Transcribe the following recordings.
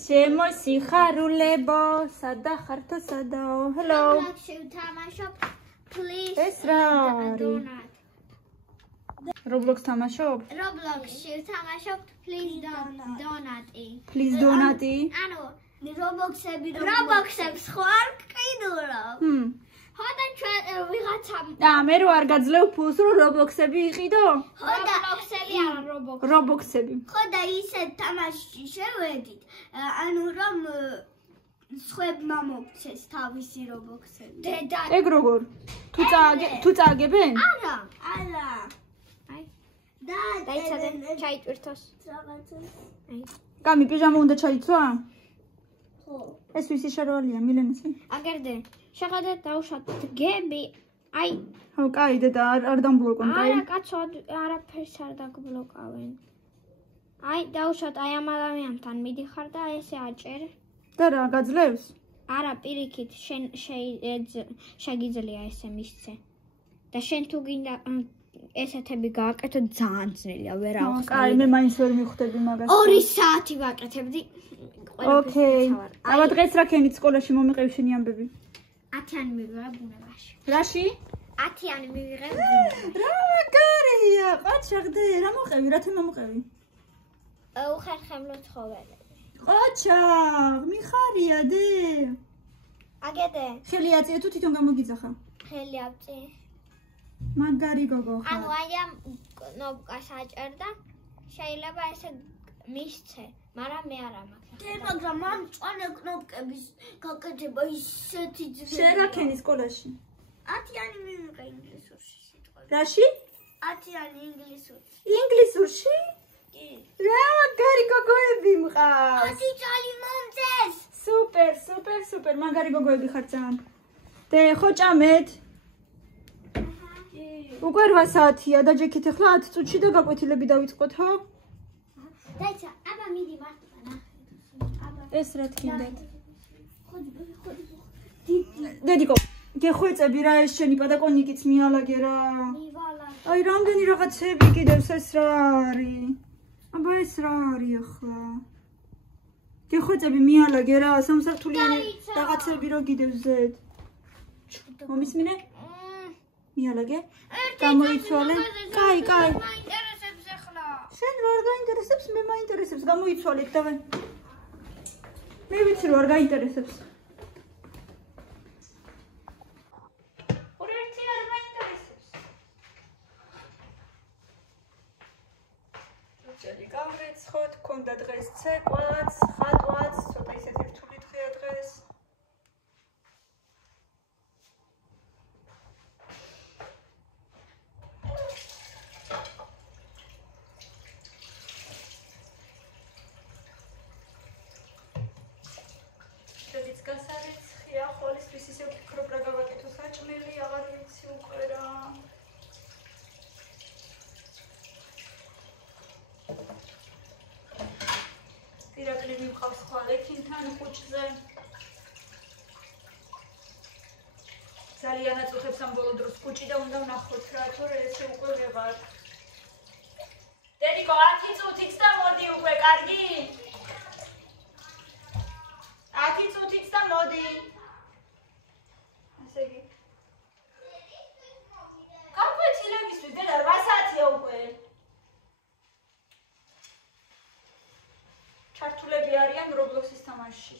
ჩემო სიხარულებო, სადა ხართო სადაო? Hello. ეს რა არის? Roblox თამაშობ? Roblox-ში ვთამაშობთ, please donate. Please donate. ანუ Roblox-ებს ხო არ ყიდულობ? ხო და ჩვენ ვიღაცამ მე რო არ გაძლევ ფულს რომ Roblox-ები იყიდო? ხო და Roblox-ები არა Roblox-ები. ხო და ისეთ თამაშში შევედით, ანუ რომ სხვებმა მოგცეს თავისი Roblox-ები. დედა ეგ როგორ? თუ წააგებენ? არა. დაიცადე ჩაიტვირთოს. გამი პიჟამა უნდა ჩაიცვა? ხო. ეს ვისი შარვალია, მილენისი? აგერდე. შეხედე დავუშვათ გები. აი. ხო, კაი, დედა არ დამბლოკონ, კაი. არა, კაცო, არაფერს არ დაგბლოკავენ. აი, დავუშვათ აი ამ ადამიანთან მიდიხარ და ესე აჭერ. და რა, გაძლევს? არა, პირიქით, შენ შეგიძლია ესე მისცე. და შენ თუ გინდა ესეთები გააკეთო ძალიან ძნელია, ვერ ავხსნი. კაი, მე მაინც ვერ მივხვდები მაგას. 2 საათი ვაკეთებდი. ოკეი. აბა დღეს რა ქენით სკოლაში მომიყევი შენი ამბები? 10-იანი მივიღე ბუნებაში. რაში? 10-იანი მივიღე ბუნებაში. რა მაგარია, ყოჩაღდე, რა მოყევი, რა თემა მოყევი? უხერხემლო ცხოველები. ყოჩაღ, მიხარია დე. აგედე. ხელი აწიე თუ თვითონ გამოგიძახა? ხელი აწიე. მაგარი გოგო ხარ. ანუ აი ამ კნოპკას აჭერდა, შეიძლება ესე მისცე, მაგრამ მე არ ამაქვს. მაგრამ ამ წვანე კნოპკების გაკეთება ისეთი ძველი. შენ რა ქენი სკოლაში? 10-იანი მივიღე ინგლისურში სიტყვები. რაში? 10-იანი ინგლისურში. ინგლისურში? კი. რა მაგარი გოგოები მყავს. 10 წელი მომწეს. სუპერ, მაგარი გოგოები ხარ ძალიან. დე ხო ჭამეთ? უკვე 8 საათია და ჯექით ახლა 10 წუთში და გაკვეთილები დავიწყოთ, ხო? დაიცა, აბა მიდი მარტო ნახე. ეს რა თქინდათ? დედიკო, გეხვეწები რა ეს შენი პადაკონიკიც მიალაგე რა. აი რამდენი რაღაცები კიდევ ეს რა არის? აბა ეს რა არის ახლა? გეხვეწები მიალაგე რა, სამსართულიანი რაღაცები რო კიდევ ზედ. მომისმინე? მიალაგე? გამოიცვალე? კაი. მაინტერესებს ახლა. შენ რა არ გაინტერესებს? მე მაინტერესებს, გამოიცვალეთ დავე. მე ვიცი რომ არ გაინტერესებს. ორერთი არ მაინტერესებს. წელი გავრეცხოთ, ქონდა დღეს ცეკვაც, ხატვაც, ცოტა ისეთი რთული დღეა დღეს. გასარიცხია ხოლისთვის ისე ვფიქრობ რა გავაკეთო საჭმელი, აღარ ვიცი უკვე რა. პირაკლი მივყავს ხვალ ექიმთან კუჭზე. ძალიან აწუხებს ამ ბოლო დროს კუჭი და უნდა ვნახოთ რა, თორე ესე უკვე ვეღარ. დედიკო 10 წუთიც და მოდი უკვე, კარგი? 10 წუთიც და მოდი. ასე იგი. გაკვეთილებისთვის დედა 8 საათია უკვე. ჩართულები არიან Roblox-ის თამაშში.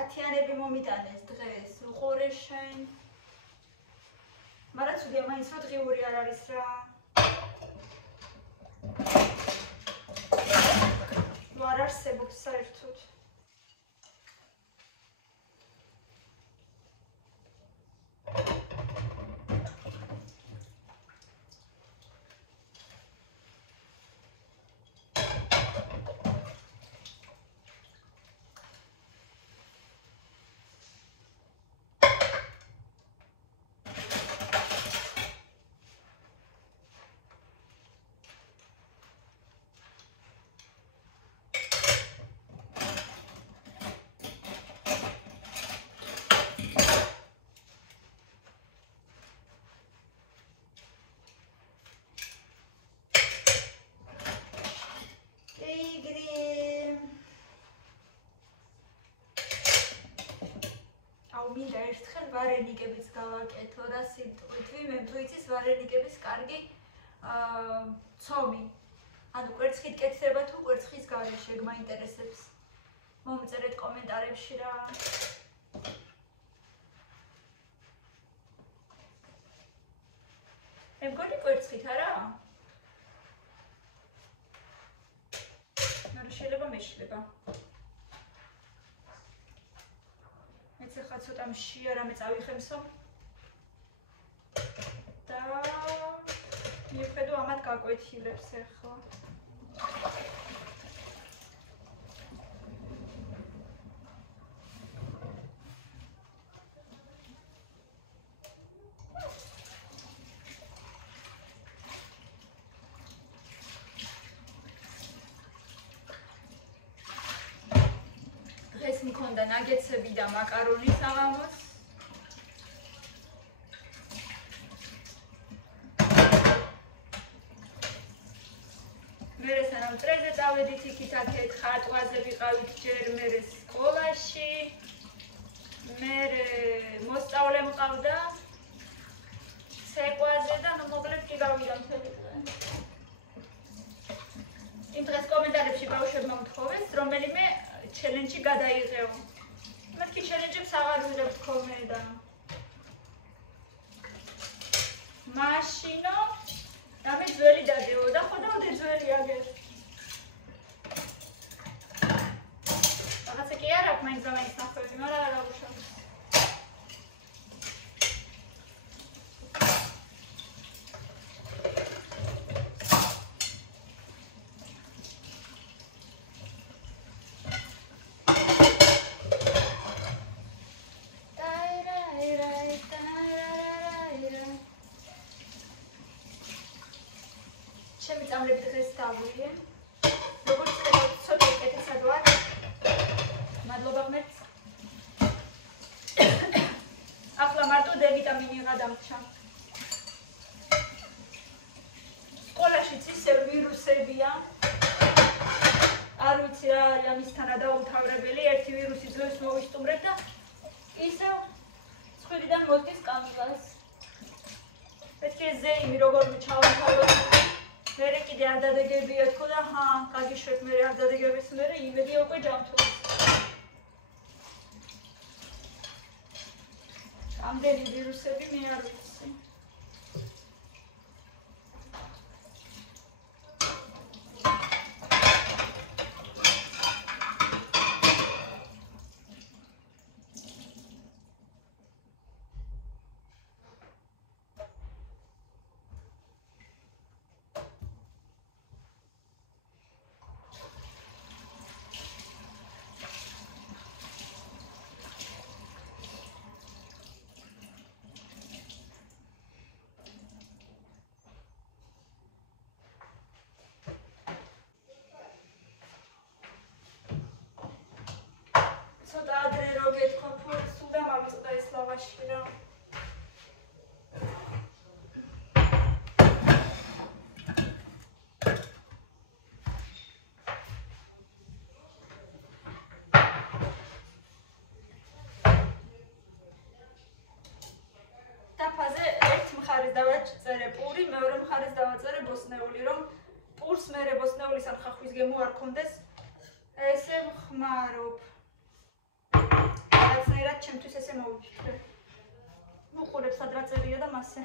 ათიანები მომიტანეს დღეს, უყურე შენ. მაგრამ ცუდია მაინც რომ დღიური არ არის რა. ნუ არ არსებობს საერთოდ. მინდა ერთხელ ვარენიკებიც გავაკეთო რა სიტყვით ვიმემ თუ იცის ვარენიკების კარგი ცომი ანუ კვერცხით კეთდება თუ კვერცხის გარეშე მაინტერესებს მომწერეთ კომენტარებში რა მე მგონი კვერცხით არა მაგრამ შეიძლება მეშლება მეც ახლა ცოტა მშია რამე წავიხემსო და მიხედო ამათ გაკვეთილებს ახლა დღეს მქონდა ნაგეცები და მაკარონი საღამოს მერე სანამ წრეზე წავედით იქით-აქეთ ხატვაზე ვიყავით ჯერ მერე სკოლაში მერე მოსწავლე მყავდა ცეკვაზე და ნუ მოკლედ კი გავიდა მთელი დღე იმ დღეს კომენტარებში ბავშვებმა მთხოვეს რომელიმე ჩელენჯი გადაიღეო მეთქი ჩელენჯებს აღარ ვიღებ თქონე და მაშინო რამე ძველი დადეო და ხოდავდე ძველი აგერ რაღაცა კი არ აქვს მაინც ნახვევი მაგრამ არა უშავს ჩემი წამლები დღეს დავიე. როგორც ცოტა უკეთესად ვარ. მადლობა ღმერთს. ახლა მარტო D ვიტამინი გადამრჩა. სკოლაშიც ისევ ვირუსებია. არ ვიცი რა არის ამისთან დაუმთავრებელი. ერთი ვირუსი ძველს მოვისტუმრეთ და ისევ ცხვირიდან მოსდის კამილას. მეთქი ზეიმი როგორ ჩავამთავროთ. მერე კიდე არ დადეგებია თქო და ჰა, გაგიშვებ მერე არ დადეგების მერე იმედი უკვე ჯამთვალს. ამდენი ვირუსები მე არ ვიცი. ცოტა ადრე რო გეთქვა ფორს უნდა მავიწყდა ეს ლავაში რა. დაფაზე ერთ მხარეს დავაწერე პური, მეორე მხარეს დავაწერე ბოსნეული, რომ პურს მერე ბოსნეულის ან ხახვის გემო არ კონდეს. ესე ვხმარობ. რაღაცნაირად ჩემთვის ესე მოვიფიქრე. ვუყურებ სად რა წერია და მასე.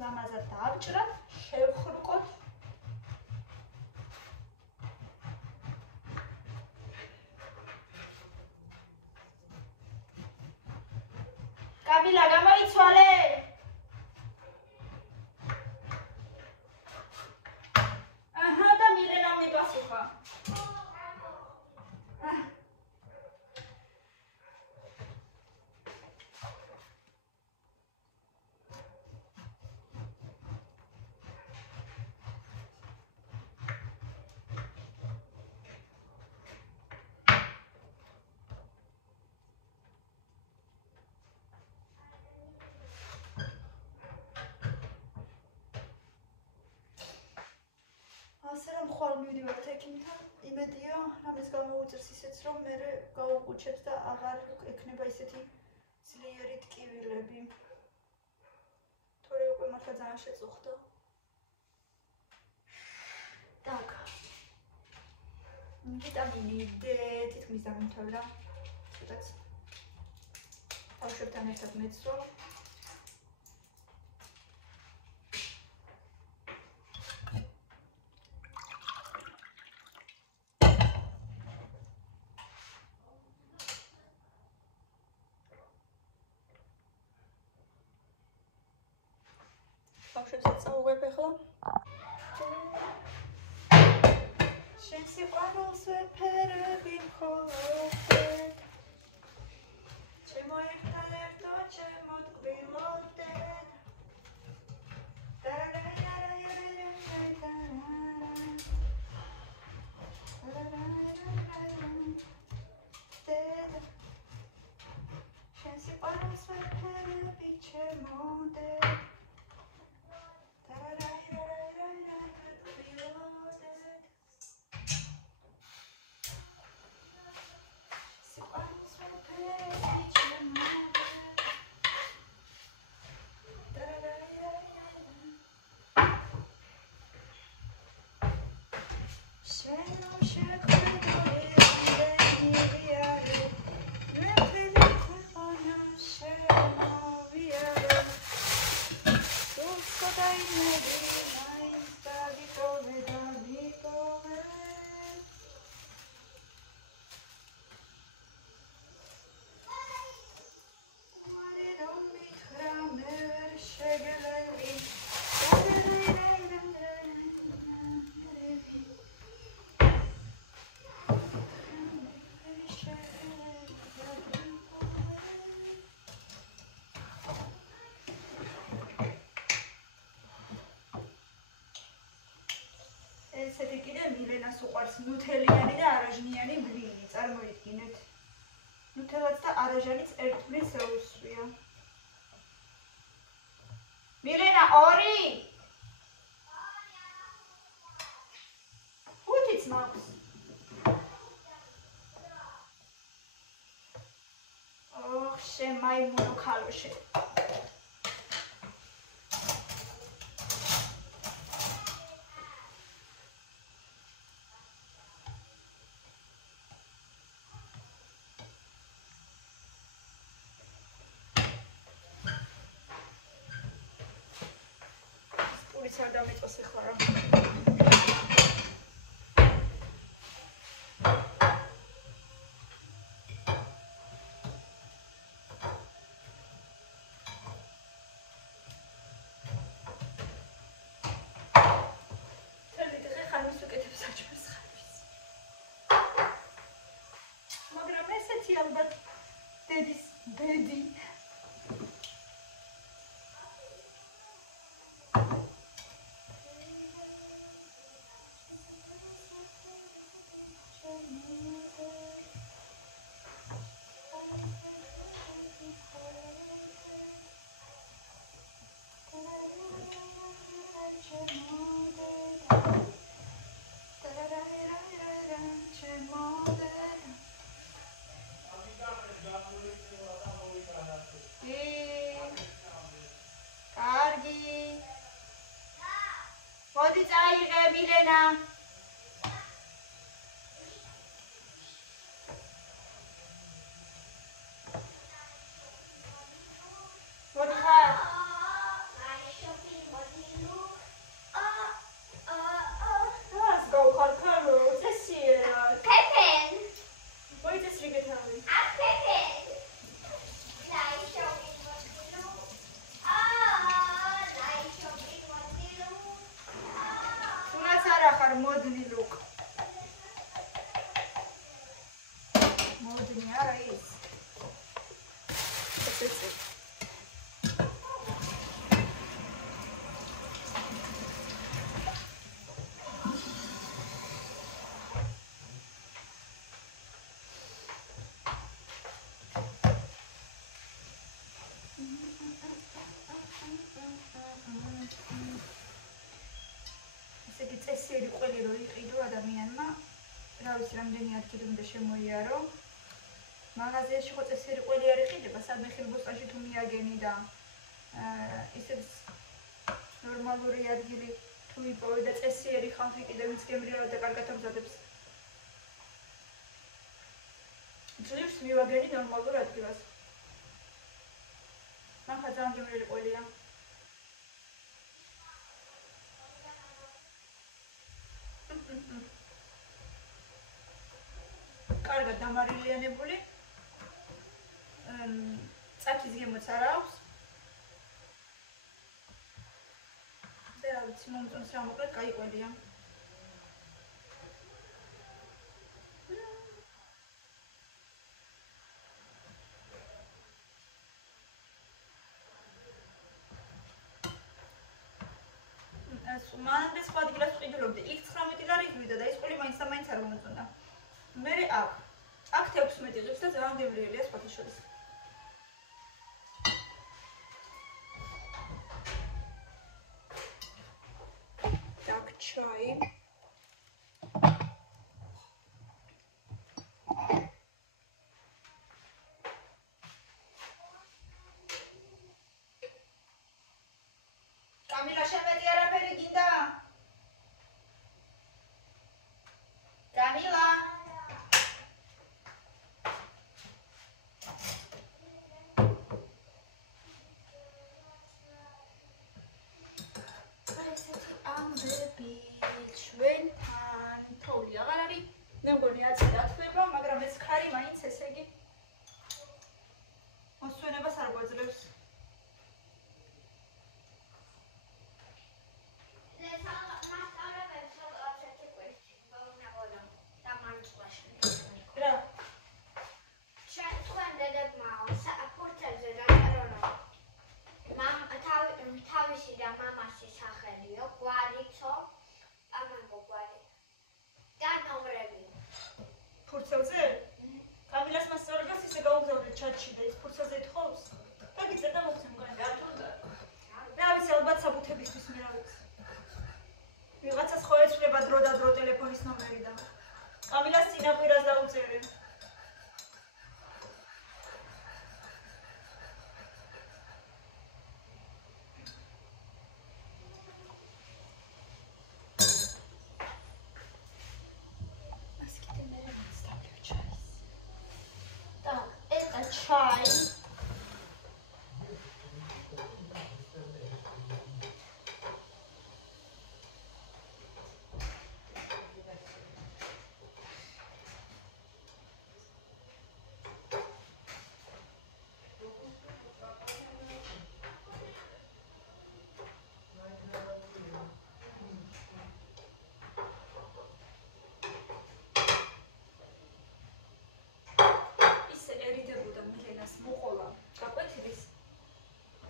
ლამაზად დააბჭრათ, შევხრკოთ. კაბილა გამოიცვალე. აჰა და მილენამ მიპასუხა. ხვალ მივდივართ ექიმთან, იმედია, რამეს გამოუწევს ისეც, რომ მე გავუყუჩებს და აღარ ექნება ისეთი ძლიერი ტკივილები. თორე უკვე მართლა ძალიან შეწუხდა. Так. ვიტამინი D თითქმის დამთავრდა. ცოტაც. ბავშვებთან ერთად მეცვლა. ბავშვებსაც წავუღებ ახლა. შენ სიყვარულს ვეფერები მხოლოდ ჩემო ერთადერთო ჩემო ტკბილოდეთ შენ სიყვარულს ვეფერები ჩემოდეთ ესეთი კიდე მილენას უყვარს ნუთელიანი და არაჟნიანი ბლინი, წარმოიდგინეთ. ნუთელაც და არაჟანიც ერთმანეთს ეუსვია. მილენა 2 5-იც მაქვს. ოხ, შენ მაიმუნო ქალოშე. არ დამიწოს ახლა რა. თელით ხანს უკეთებს საჭმელს ხარვის. მაგრამ ესეთი ალბათ დედის ბედი. მოდი წაიღე მილენა. მოდი ხარ. რას გავხარ ქარო? წესია. Pepin. მოიწეს რიგეთავი. Pepin. Nice shopping Modilu. Nice shopping Modilu. თუნდაც არა ხარ მოდნი ლუკ. მოდნი არა ის. ესეც წესი წესიერი ყველი რო იყიდო ადამიანმა, რა ვიცი, რამდენი ადგილი უნდა შემოიარო. მაღაზიაში ხო წესიერი ყველი არ იყიდება, სადმე ხილბოსტანში თუ მიაგენი და ისეთ ნორმალური ადგილი თუ იპოვე და წესიერი ხალხი კიდევ ვინც გემრიალა და კარგად ამზადებს. ძლივს მივაგენი ნორმალურ ადგილას. მახა ძალიან გემრიელი ყველია. კარგად დამარილიანებული. წაქის გემოც არ აქვს. და რა ვიცი, მომწონს რა მოკლედ, კაი ყველია. მანამდე სხვა ადგილას ვყიდულობდი, იქ 19 ლარი ღვიდა და ის ყველი მაინც და მაინც არ მომწონდა. მერე აქ 16 იღებს და ძალიან გემრიელია სხვათა შორის. dark chai. Camila, შემეტი არაფერი გინდა? Camila. მე მგონი აცი დათვება, მაგრამ ეს ქარი მაინც ესე იგი მოსვენებას არ გვაძლევს. რა? თქვენ დედებმა ფურცელზე დაწეროno. თავისი და მამასის სახელიო, გვარიცო, ამამბო გვარი. და ნომრები. ფურცელზე? კამილას მასწავლებლებს ისე გაუგზავნეთ ჩატში და ის ფურცელზე ეთხოვს. დაგიწერ და მოგცემ გან. რა თუნდა? რა ვიცი, ალბათ საბუთებისთვის მე რა ვიცი. ვიღაცას ხო ეცვლება დრო და დრო ტელეფონის ნომერი და კამილას წინაპირას დაუწერე. Chai.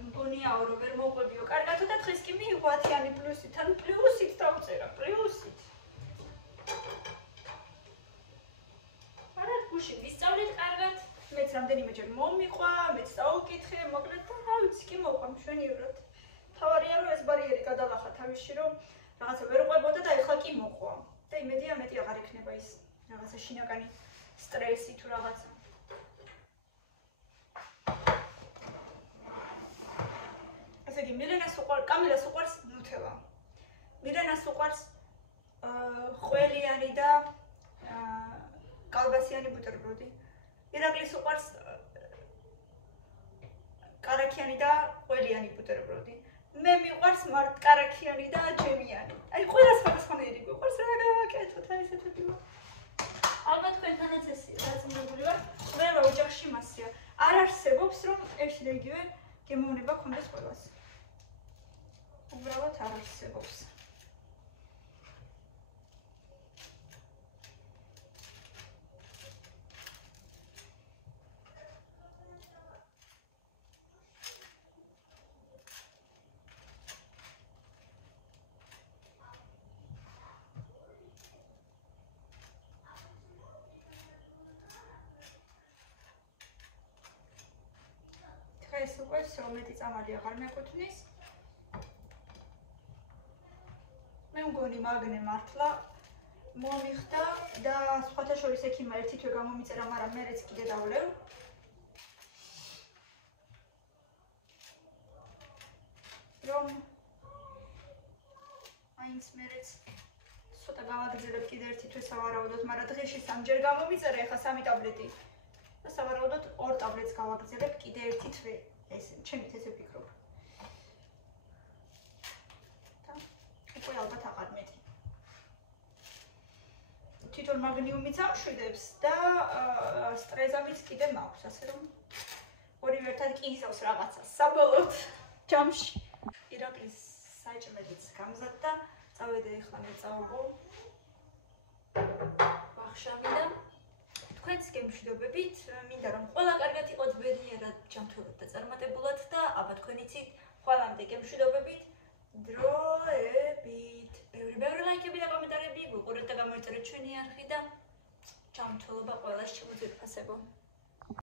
მგონიაო რომ ვერ მოყვებიო. კარგად და დღეს კი მიიღო 10-იანი პლუსით, ანუ პლუსით დავწერა, პლუსით. არა, გუში ვისწავლეთ კარგად. მეც რამდენიმეჯერ მომიყვა, მეც წაუკითხე, მოკლედ და რა ვიცი, კი მოყვა მშვენივრად. თავარია რომ ეს ბარიერი გადალახა თავისში, რომ რაღაცა ვერ ყვებოდა და ეხლა კი მოყვა. და იმედია მეტი აღარ იქნება ის რაღაცა შინაგანი სტრესი თუ რაღაცა. ესე იგი, მილენას უყვარს, კამილას უყვარს ნუთელა. მილენას უყვარს ყველიანი და კალბასიანი ბუტერბროდი. ირაკლის უყვარს კარაქიანი და ყველიანი ბუტერბროდი. მე მიყვარს კარაქიანი და ჯემიანი. აი, ყველა სხვადასხვანაირი გვიყვარს, რა გავაკეთოთ აი ესეთები. ალბათ თქვენთანაც ეს დაწინებული ვარ. ყველა ოჯახში მასია. არ არსებობს რომ ეს რეგიონი გემოვნება ქონდეს ყველას. უბრალოდ არ არსებობს. ეს უკვე მეტი წამალი აღარ მეკუთვნის. მე მგონი მაგნე მართლა მომიხდა და სხვათა შორის ექიმა ერთი თვე გამომიწერა, მაგრამ მერეც კიდე დავლევ. რომ აინც მერეც ცოტა გავაგრძელებ კიდე ერთი თვე სავარაუდოდ, მაგრამ დღეში 3 ჯერ გამომიწერა, ეხლა 3 ტაბლეტი. და სავარაუდოდ 2 ტაბლეტს გავაგრძელებ კიდე ერთი თვე. ეს ჩემით ესე ვფიქრობ. და უკვე ალბათ აღარ მეტი. თვითონ მაგნიუმიც ამშვიდებს და სტრეზამიც კიდე მაქვს, ასე რომ ორივე ერთად კისავს რაღაცას საბოლოოდ ჯამში. ირაკლის საჭმელიც გამზადდა, წავედი ახლა მეწაობო ვახშამი და თქვენც გემშვიდობებით, მინდა რომ ყველა კარგად იყოთ, ბედნიერად, ჯანმრთელად და წარმატებულად და აბა თქვენ იცით, ყველამდე გემშვიდობებით, დროებით. ბევრი ლაიქები და კომენტარები, გუყურეთ და გამოიწერეთ ჩვენი არხი და ჯანმრთელობა ყველას ჩემო ძვირფასებო.